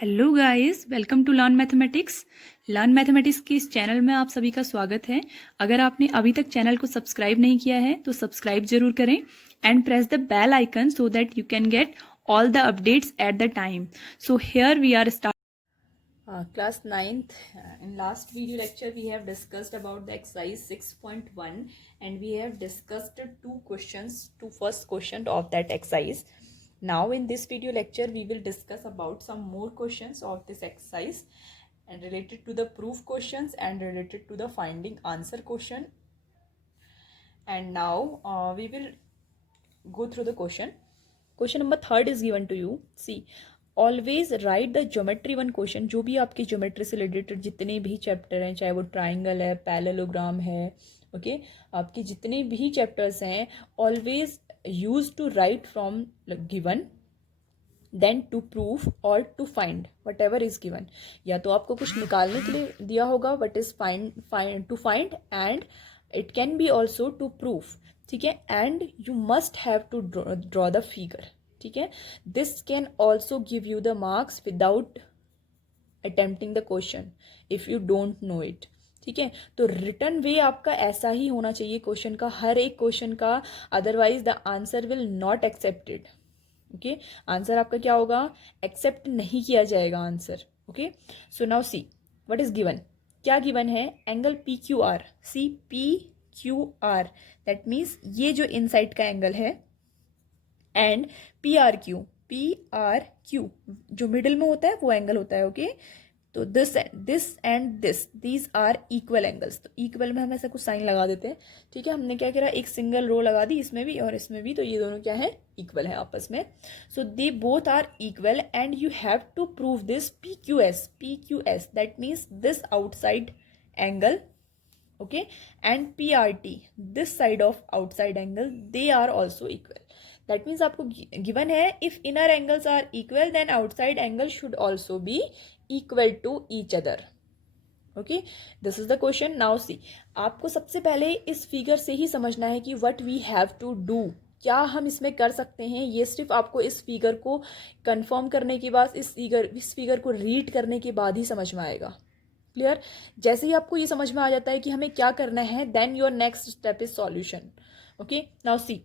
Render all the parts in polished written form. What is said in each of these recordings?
Hello guys, welcome to learn mathematics के इस channel में आप सभी का स्वागत है। अगर आपने अभी तक चैनल को सब्सक्राइब नहीं किया है तो सब्सक्राइब जरूर करें and press the bell icon so that you can get all the updates at the time. So here we are Class 9th. In last video lecture we have discussed about the exercise 6.1 and we have discussed two first question of that exercise. Now in this video lecture we will discuss about some more questions of this exercise and related to the proof questions and related to the finding answer question. And now we will go through the question. Question number 3 is given to you. See, always right the geometry one question. जो भी आपके geometry से related जितने भी chapter हैं, चाहे वो triangle है, पैरेललोग्राम है, ओके, आपके जितने भी चैप्टर्स हैं, always use to write from given then to proof और to find whatever is given. या तो आपको कुछ निकालने के लिए दिया होगा what is to find and it can be also to proof. ठीक है, and you must have to draw the figure. ठीक है, this can also give you the marks without attempting the question if you don't know it. ठीक है, तो return वे आपका ऐसा ही होना चाहिए क्वेश्चन का, हर एक क्वेश्चन का, otherwise the answer will not accepted. Okay, answer आपका क्या होगा, एक्सेप्ट नहीं किया जाएगा answer. Okay, so now see what is given. क्या गिवन है, angle P Q R. See P Q R that means ये जो इनसाइड का एंगल है, एंड पी आर क्यू जो मिडिल में होता है वो एंगल होता है. ओके, तो this and these are equal angles. तो इक्वल में हम ऐसा कुछ साइन लगा देते हैं. ठीक है, हमने क्या करा, एक सिंगल रो लगा दी इसमें भी और इसमें भी, तो ये दोनों क्या है, इक्वल है आपस में. So they both are equal and you have to prove this P Q S that means this outside angle, okay, and PRT this side of outside angle, they are also equal. That means आपको given है, if inner angles are equal then outside angle should also be equal to each other. Okay, this is the question. Now see, आपको सबसे पहले इस figure से ही समझना है कि what we have to do, क्या हम इसमें कर सकते हैं. ये सिर्फ आपको इस फिगर को कंफर्म करने के बाद, इस फिगर को रीड करने के बाद ही समझ में आएगा. क्लियर. जैसे ही आपको ये समझ में आ जाता है कि हमें क्या करना है, then your next step is solution. Okay, now see,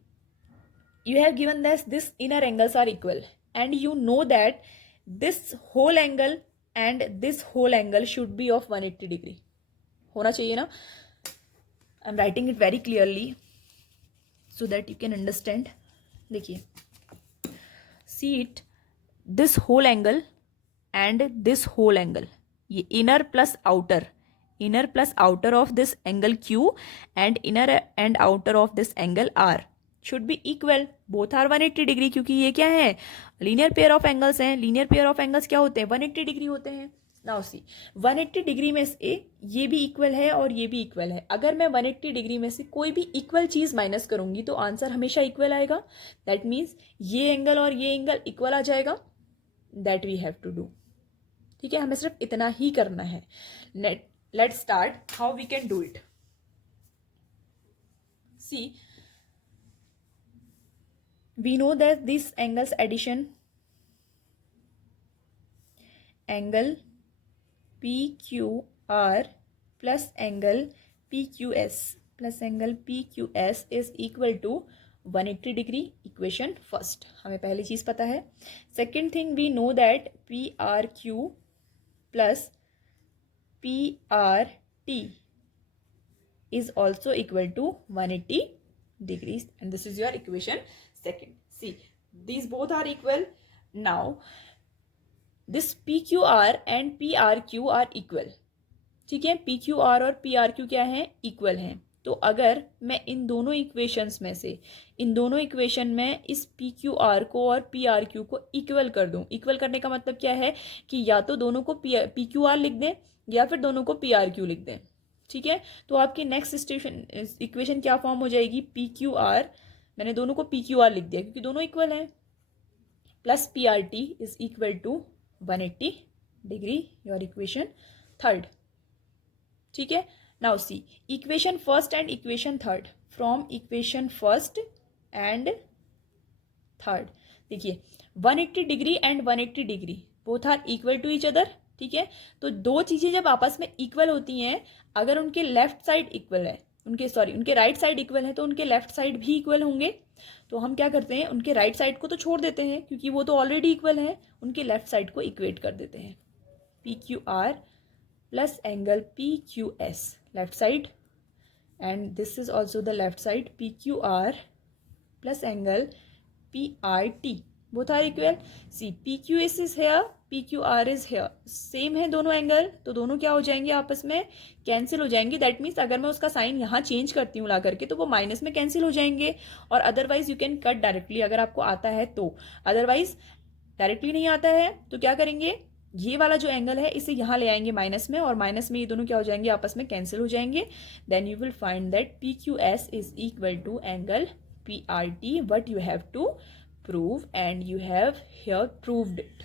you have given this inner angles are equal and you know that this whole angle and this whole angle should be of 180 degree होना चाहिए ना. I am writing it very clearly so that you can understand. देखिए, see it, this whole angle and this whole angle, ये inner plus outer of this angle Q and inner and outer of this angle R should be equal. Both are 180 degree, क्योंकि ये क्या है, linear pair of angles हैं. Linear pair of angles क्या होते हैं, 180 degree होते हैं. नाउ सी, 180 डिग्री में से ये भी इक्वल है और ये भी इक्वल है. अगर मैं 180 डिग्री में से कोई भी इक्वल चीज़ माइनस करूंगी तो आंसर हमेशा इक्वल आएगा. दैट मीन्स ये एंगल और ये एंगल इक्वल आ जाएगा. That we have to do. ठीक है, हमें सिर्फ इतना ही करना है. Let's start how we can do it. See, we know that this angles addition, angle PQR plus angle PQS is equal to 180 degree. equation first, हमें पहली चीज पता है. second thing, we know that PRQ plus PRT is also equal to 180 degrees and this is your equation second. See, these both are equal. Now this PQR and PRQ are equal. ठीक है, PQR और PRQ क्या है, equal हैं. तो अगर मैं इन दोनों इक्वेशन में इस PQR को और PRQ को इक्वल कर दूं. इक्वल करने का मतलब क्या है कि या तो दोनों को PQR लिख दें या फिर दोनों को PRQ लिख दें. ठीक है, तो आपकी नेक्स्ट इक्वेशन क्या फॉर्म हो जाएगी, PQR, मैंने दोनों को PQR लिख दिया क्योंकि दोनों इक्वल हैं, plus PRT is equal to 180 degree. Your equation third. ठीक है, now see, equation first and equation third. From equation first and third देखिए, 180 degree and 180 degree both are equal to each other, ठीक है। तो दो चीजें जब आपस में इक्वल होती हैं, अगर उनके लेफ्ट साइड इक्वल है, उनके राइट साइड इक्वल है, तो उनके लेफ्ट साइड भी इक्वल होंगे। तो हम क्या करते हैं, उनके राइट साइड को तो छोड़ देते हैं क्योंकि वो तो ऑलरेडी इक्वल है, उनके लेफ्ट साइड को इक्वेट कर देते हैं। P Q R plus angle P Q S left side, and this is also the left side, P Q R plus angle P R T, both are equal. See P Q S is here, P Q R is here, same है दोनों angle, तो दोनों क्या हो जाएंगे, आपस में cancel हो जाएंगे। दैट मीन्स अगर मैं उसका साइन यहाँ चेंज करती हूँ ला करके, तो वो माइनस में कैंसिल हो जाएंगे। और otherwise you can cut directly, अगर आपको आता है तो। अदरवाइज डायरेक्टली नहीं आता है तो क्या करेंगे, ये वाला जो एंगल है इसे यहाँ ले आएंगे माइनस में, और माइनस में ये दोनों क्या हो जाएंगे, आपस में कैंसिल हो जाएंगे। Then you will find that P Q S is equal to angle P R T, what you have to prove, and you have here proved it.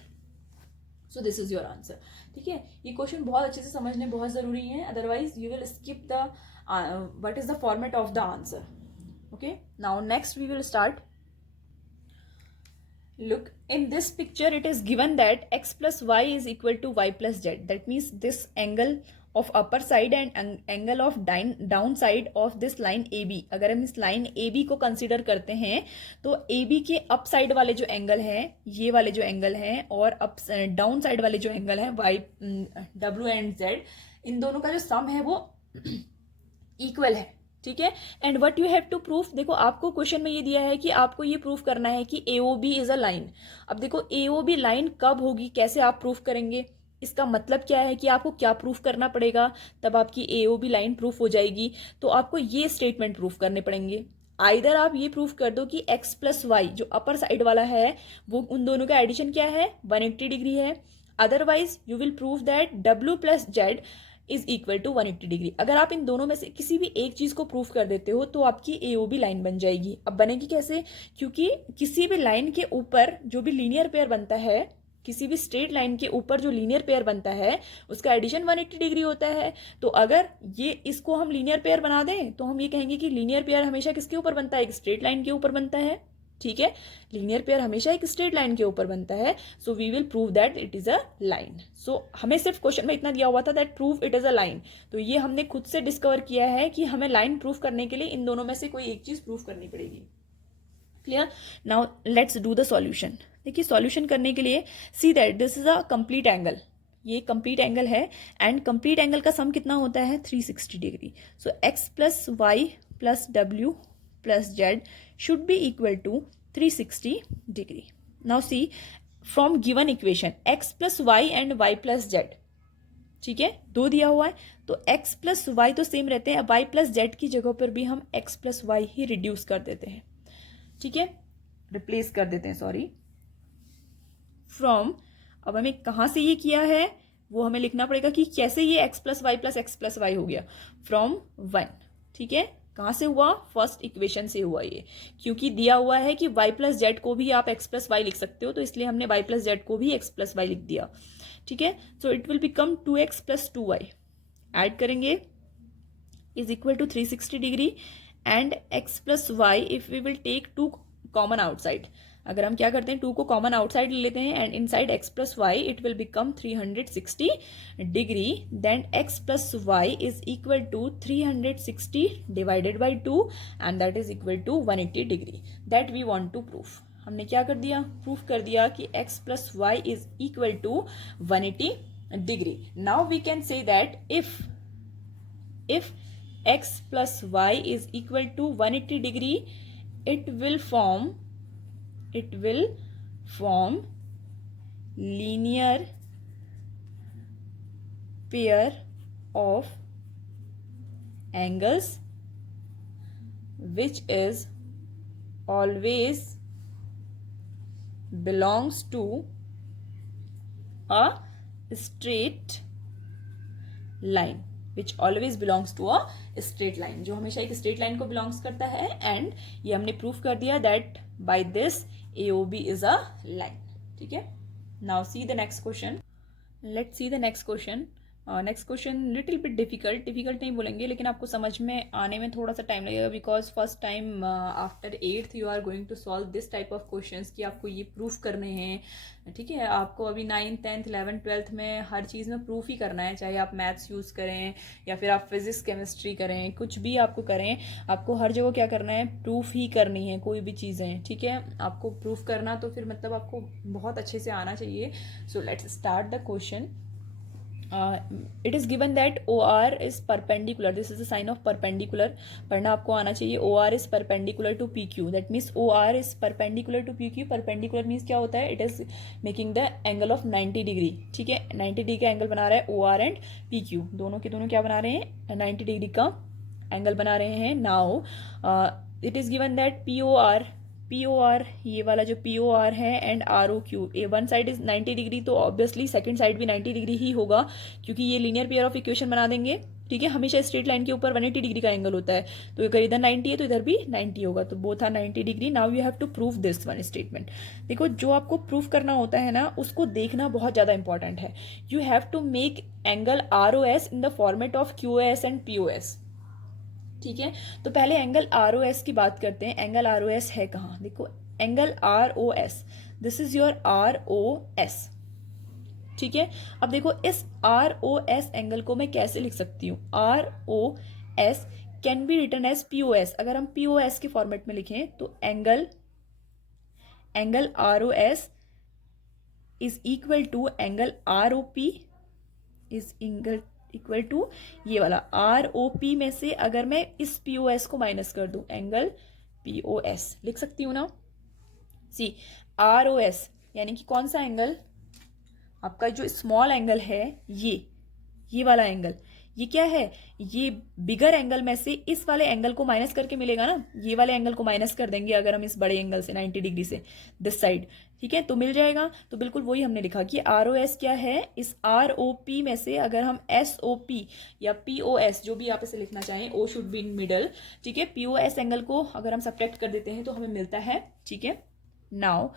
So this is your answer. ठीक है, ये question बहुत अच्छे से समझने बहुत जरूरी है, otherwise you will skip the what is the format of the answer. Okay, now next we will start. Look, in this picture it is given that x plus y is equal to y plus z. That means this angle of upper side and angle of down side of this line AB. अगर हम इस line AB को consider करते हैं तो AB के up side वाले जो एंगल हैं, ये वाले जो एंगल हैं, और अप डाउन साइड वाले जो एंगल हैं y W एंड Z, इन दोनों का जो सम है वो इक्वल है, ठीक है। And what you have to proof, देखो आपको क्वेश्चन में ये दिया है कि आपको ये प्रूफ करना है कि AOB इज अ लाइन। अब देखो AOB लाइन कब होगी, कैसे आप प्रूफ करेंगे, इसका मतलब क्या है कि आपको क्या प्रूफ करना पड़ेगा, तब आपकी AOB लाइन प्रूफ हो जाएगी। तो आपको ये स्टेटमेंट प्रूफ करने पड़ेंगे। आइदर आप ये प्रूफ कर दो कि x प्लस वाई जो अपर साइड वाला है वो उन दोनों का एडिशन क्या है, 180 डिग्री है। Otherwise you will prove that W plus Z is equal to 180 degree. अगर आप इन दोनों में से किसी भी एक चीज को प्रूफ कर देते हो तो आपकी AOB लाइन बन जाएगी। अब बनेगी कैसे, क्योंकि किसी भी लाइन के ऊपर जो भी लीनियर पेयर बनता है, किसी भी स्ट्रेट लाइन के ऊपर जो लीनियर पेयर बनता है उसका एडिशन 180 डिग्री होता है। तो अगर ये इसको हम लीनियर पेयर बना दें तो हम ये कहेंगे कि लीनियर पेयर हमेशा किसके ऊपर बनता है, एक स्ट्रेट लाइन के ऊपर बनता है, ठीक है। लीनियर पेयर हमेशा एक स्ट्रेट लाइन के ऊपर बनता है। So we will prove that it is a line. So हमें सिर्फ क्वेश्चन में इतना दिया हुआ था that prove it is a line, तो ये हमने खुद से डिस्कवर किया है कि हमें लाइन प्रूफ करने के लिए इन दोनों में से कोई एक चीज प्रूफ करनी पड़ेगी। Clear. Now let's do the solution. देखिए सॉल्यूशन करने के लिए see that this is a complete angle, ये कंप्लीट एंगल है, एंड कंप्लीट एंगल का सम कितना होता है, 360 degree. So x plus Y plus W plus Z should be equal to 360 degree. Now see from given equation x plus Y and y plus Z, ठीक है, दो दिया हुआ है तो x प्लस वाई तो सेम रहते हैं, y प्लस Z की जगह पर भी हम x plus why he reduce कर देते हैं, ठीक है, रिप्लेस कर देते हैं, सॉरी। फ्रॉम, अब हमें कहाँ से ये किया है वो हमें लिखना पड़ेगा कि कैसे ये x प्लस वाई हो गया, फ्रॉम 1, ठीक है। कहाँ से हुआ, फर्स्ट इक्वेशन से हुआ ये, क्योंकि दिया हुआ है कि y प्लस जेड को भी आप x प्लस वाई लिख सकते हो, तो इसलिए हमने y प्लस जेड को भी x प्लस वाई लिख दिया, ठीक है। So it will become 2x plus 2y, add करेंगे is equal to 360 degree, and x plus Y if we will take 2 common outside, अगर हम क्या करते हैं 2 को कॉमन आउटसाइड ले लेते हैं, and inside x plus Y it will become 360 degree, then x plus Y is equal to 360 divided by 2, and that is equal to 180 degree. That we want to proof. हमने क्या कर दिया, proof कर दिया कि x plus Y is equal to 180 degree. Now we can say that if x plus y is equal to 180 degree, it will form linear pair of angles which is always belongs to a straight line, which always belongs to a straight line, जो हमेशा एक straight line को belongs करता है, and ये हमने proof कर दिया that by this AOB is a line, ठीक है। Now see the next question. Let's see the next question. Next question little bit difficult नहीं बोलेंगे, लेकिन आपको समझ में आने में थोड़ा सा टाइम लगेगा, because first time after 8th you are going to solve this type of questions कि आपको ये प्रूफ करने हैं. ठीक है, आपको अभी 9th 10th 11th 12th में हर चीज़ में प्रूफ ही करना है, चाहे आप मैथ्स यूज़ करें या फिर आप फिजिक्स केमिस्ट्री करें, कुछ भी आपको करें, आपको हर जगह क्या करना है, प्रूफ ही करनी है कोई भी चीज़ें. ठीक है, आपको प्रूफ करना तो फिर मतलब आपको बहुत अच्छे से आना चाहिए. So let's start the question. It is given that OR is perpendicular. This is the sign of perpendicular. पढ़ना आपको आना चाहिए. OR is perpendicular to PQ. That means OR is perpendicular to PQ. Perpendicular means क्या होता है? It is making the angle of 90 degree. ठीक है, 90 degree का एंगल बना रहा है OR and PQ. दोनों के दोनों क्या बना रहे हैं? 90 डिग्री का एंगल बना रहे हैं. Now it is given that POR ये वाला जो POR है एंड ROQ, ये वन साइड इज 90 डिग्री, तो ऑब्वियसली सेकंड साइड भी 90 डिग्री ही होगा, क्योंकि ये लीनियर पेयर ऑफ इक्वेशन बना देंगे. ठीक है, हमेशा स्ट्रेट लाइन के ऊपर 180 डिग्री का एंगल होता है, तो अगर इधर 90 है तो इधर भी 90 होगा, तो both are 90 degree. Now you have to prove this one statement. देखो, जो आपको प्रूफ करना होता है ना, उसको देखना बहुत ज़्यादा इंपॉर्टेंट है. You have to make angle ROS in the format of QoS and POS. ठीक है, तो पहले एंगल ROS की बात करते हैं. एंगल ROS है कहाँ? देखो, angle ROS, this is your ROS. ठीक है, अब देखो इस ROS एंगल को मैं कैसे लिख सकती हूँ? ROS can be written as POS. अगर हम POS के फॉर्मेट में लिखें तो angle ROS is equal to angle ROP is equal to ये वाला ROP में से अगर मैं इस POS को माइनस कर दूं, एंगल POS लिख सकती हूं ना. सी, ROS यानी कि कौन सा एंगल? आपका जो स्मॉल एंगल है, ये वाला एंगल, ये क्या है? ये बिगर एंगल में से इस वाले एंगल को माइनस करके मिलेगा ना. ये वाले एंगल को माइनस कर देंगे अगर हम इस बड़े एंगल से 90 डिग्री से दिस साइड. ठीक है, तो मिल जाएगा. तो बिल्कुल वही हमने लिखा कि ROS क्या है, इस ROP में से अगर हम SOP या POS, जो भी आप इसे लिखना चाहें, O should be in middle. ठीक है, POS एंगल को अगर हम सब्ट्रैक्ट कर देते हैं तो हमें मिलता है. ठीक है, now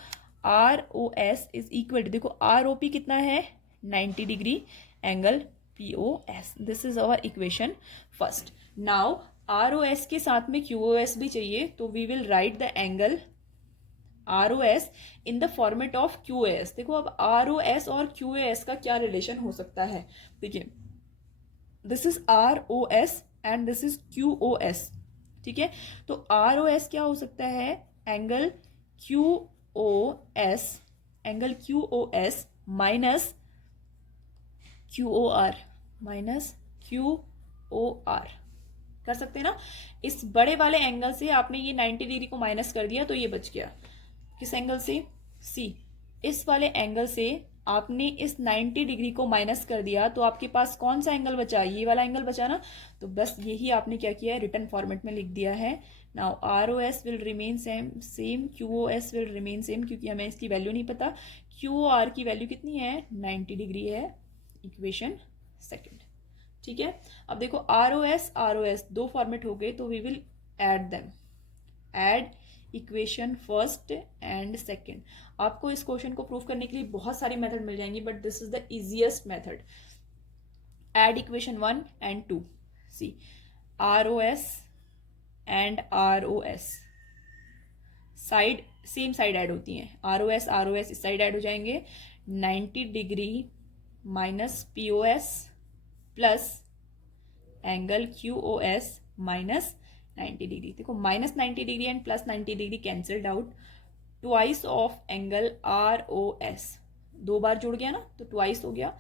ROS is equal to, देखो ROP कितना है? 90 डिग्री, angle POS. This is our equation first. Now ROS के साथ में QoS भी चाहिए, तो we will write the angle ROS in the format of QoS. देखो, अब ROS और QoS का क्या रिलेशन हो सकता है? देखिए, this is ROS and this is QoS. ठीक है, तो ROS क्या हो सकता है? एंगल QoS माइनस QOR कर सकते हैं ना. इस बड़े वाले एंगल से आपने ये 90 डिग्री को माइनस कर दिया, तो ये बच गया. किस एंगल से? सी, इस वाले एंगल से आपने इस 90 डिग्री को माइनस कर दिया, तो आपके पास कौन सा एंगल बचा? ये वाला एंगल बचा ना. तो बस यही आपने क्या किया है, रिटर्न फॉर्मेट में लिख दिया है. Now ROS will remain same, QoS will remain same, क्योंकि हमें इसकी वैल्यू नहीं पता. QOR की वैल्यू कितनी है? 90 डिग्री है. Equation second. ठीक है, अब देखो ROS दो फॉर्मेट हो गए, तो we will add them. Add equation first and second. आपको इस क्वेश्चन को प्रूव करने के लिए बहुत सारी मेथड मिल जाएंगी, but this is the easiest method. Add equation 1 and 2. See, ROS and ROS side same side add होती हैं. ROS इस साइड ऐड हो जाएंगे. 90 degree minus POS plus angle QoS minus 90 degree. देखो, minus 90 degree and plus 90 degree cancelled out. Twice of angle ROS, दो बार जुड़ गया ना, तो ट्वाइस हो गया.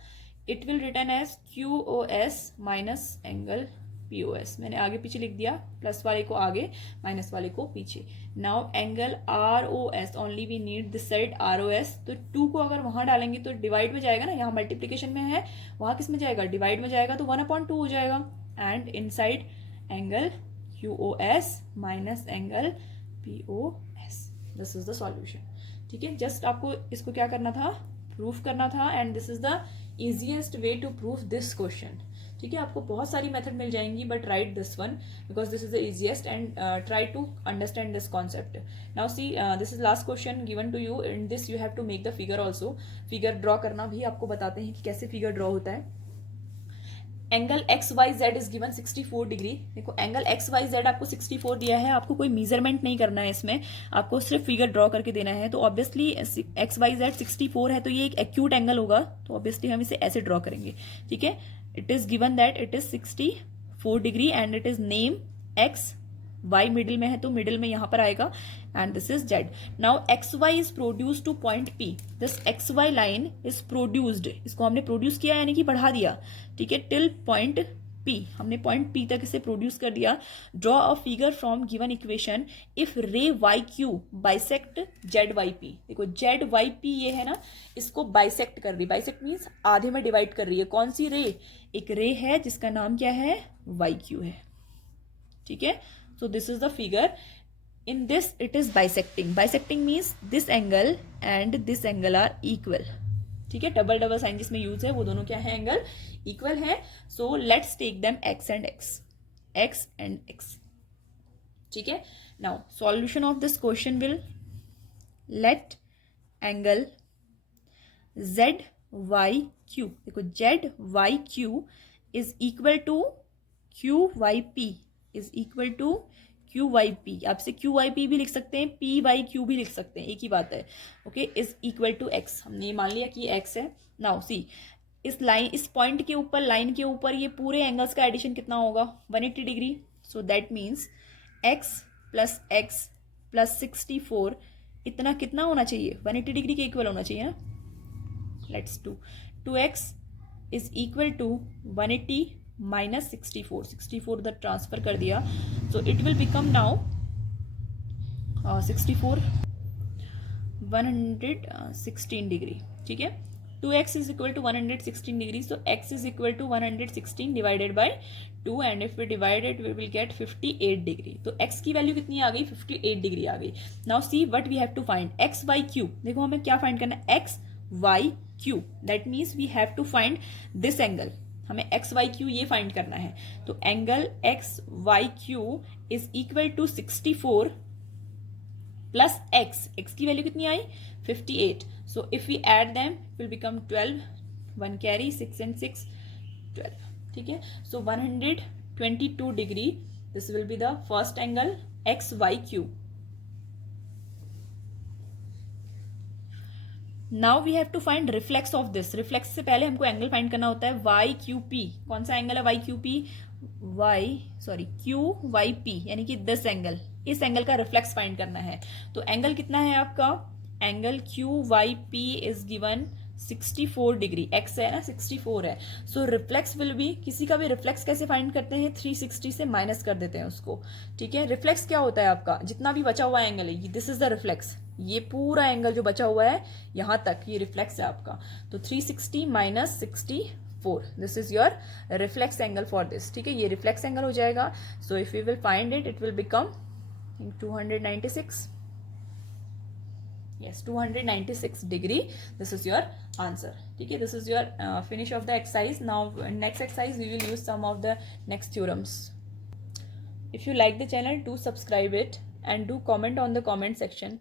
It will return as QoS minus angle POS. मैंने आगे पीछे लिख दिया, प्लस वाले को आगे, माइनस वाले को पीछे. Now angle ROS, only we need this side ROS. तो 2 को अगर वहां डालेंगे तो डिवाइड में जाएगा ना, यहाँ मल्टीप्लीकेशन में है, वहां किस में जाएगा? डिवाइड में जाएगा, तो 1/2 हो जाएगा. And inside angle QoS minus angle POS. This is the solution. ठीक है, जस्ट आपको इसको क्या करना था? प्रूफ करना था. And this is the easiest way to proof this question. ठीक है, आपको बहुत सारी मेथड मिल जाएंगी, but write this one because this is the easiest and try to understand this concept. Now see, this is last question given to you. In this you have to make the figure also. Figure draw करना भी आपको बताते हैं कि कैसे figure draw होता है. Angle X Y Z is given 64 degree. देखो एंगल एक्स वाई जेड आपको 64 दिया है, आपको कोई मेजरमेंट नहीं करना है इसमें, आपको सिर्फ फिगर ड्रॉ करके देना है। तो ऑब्वियसली एक्स वाई जेड 64 है तो ये एक एक्यूट एंगल होगा, तो ऑब्वियसली हम इसे ऐसे ड्रॉ करेंगे। ठीक है, it is given that it is 64 degree and it is name X, Y middle में है तो मिडिल में यहां पर आएगा, and this is Z. Now X Y is produced to point P, this X Y line is produced, इसको हमने produce किया यानी कि बढ़ा दिया, ठीक है, टिल पॉइंट पी, हमने पॉइंट पी तक इसे प्रोड्यूस कर दिया। Draw a figure from given equation if ray Y Q bisect Z Y P. देखो जेड वाई पी ये है ना, इसको बाइसेक्ट कर रही, बाइसेक्ट मीन्स आधे में डिवाइड कर रही है। कौन सी रे? एक रे है जिसका नाम क्या है, वाई क्यू है। ठीक है, so this is the figure. In this it is bisecting. Bisecting means this angle and this angle are equal. ठीक है, डबल डबल साइन जिसमें यूज है वो दोनों क्या है, एंगल इक्वल है। So let's take them X and X, X and X. ठीक है, now solution of this question will let angle Z Y Q, देखो Z Y Q is equal to Q Y P, is equal to Q Y P. आपसे Q Y P भी लिख सकते हैं, P Y Q भी लिख सकते हैं, एक ही बात है। Okay, is equal to X, हमने ये मान लिया कि एक्स है। नाउ सी, इस लाइन, इस पॉइंट के ऊपर, लाइन के ऊपर ये पूरे एंगल्स का एडिशन कितना होगा, 180 degree. So that means x plus 64 इतना कितना होना चाहिए, 180 डिग्री के इक्वल होना चाहिए ना। Let's do 2x is equal to 180 minus 64, 64 उधर ट्रांसफर कर दिया, so it will become now 64 116 degree. ठीक है, 2x is equal to 116 degree, so x is equal to 116 divided by 2 and if we divide it we will get 58 degree. तो x की value कितनी आ गई, 58 डिग्री आ गई। Now see what we have to find, X Y Q. देखो हमें क्या फाइंड करना है, X Y Q, that means we have to find this angle, हमें एक्स वाई क्यू ये फाइंड करना है। तो angle X Y Q is equal to 64 plus X, X की वैल्यू कितनी आई, 58। So if we add them will become 12, 1 carry, 6 and 6 12। ठीक है, so 122 degree, this will be the first angle X Y Q. Now we have to find reflex of this, reflex से पहले हमको angle find करना होता है Y Q P. कौन सा एंगल है Y Q P, Q Y P, यानी कि दिस एंगल, इस एंगल का रिफ्लेक्स फाइंड करना है। तो एंगल कितना है आपका, angle Q Y P is given 64 degree, X है ना 64 है। सो रिफ्लेक्स विल बी, किसी का भी रिफ्लेक्स कैसे फाइंड करते हैं, 360 से माइनस कर देते हैं उसको। ठीक है, रिफ्लेक्स क्या होता है आपका, जितना भी बचा हुआ एंगल है, दिस इज द रिफ्लेक्स, ये पूरा एंगल जो बचा हुआ है यहां तक, ये रिफ्लेक्स है आपका। तो 360 minus 64, this is your reflex angle for this. ठीक है, ये रिफ्लेक्स एंगल हो जाएगा। So if you will find it, it will become 296, yes 296 degree, this is your answer. ठीक है, this is your finish of the exercise. Now next exercise we will use some of the next theorems. If you like the channel, do subscribe it and do comment on the comment section.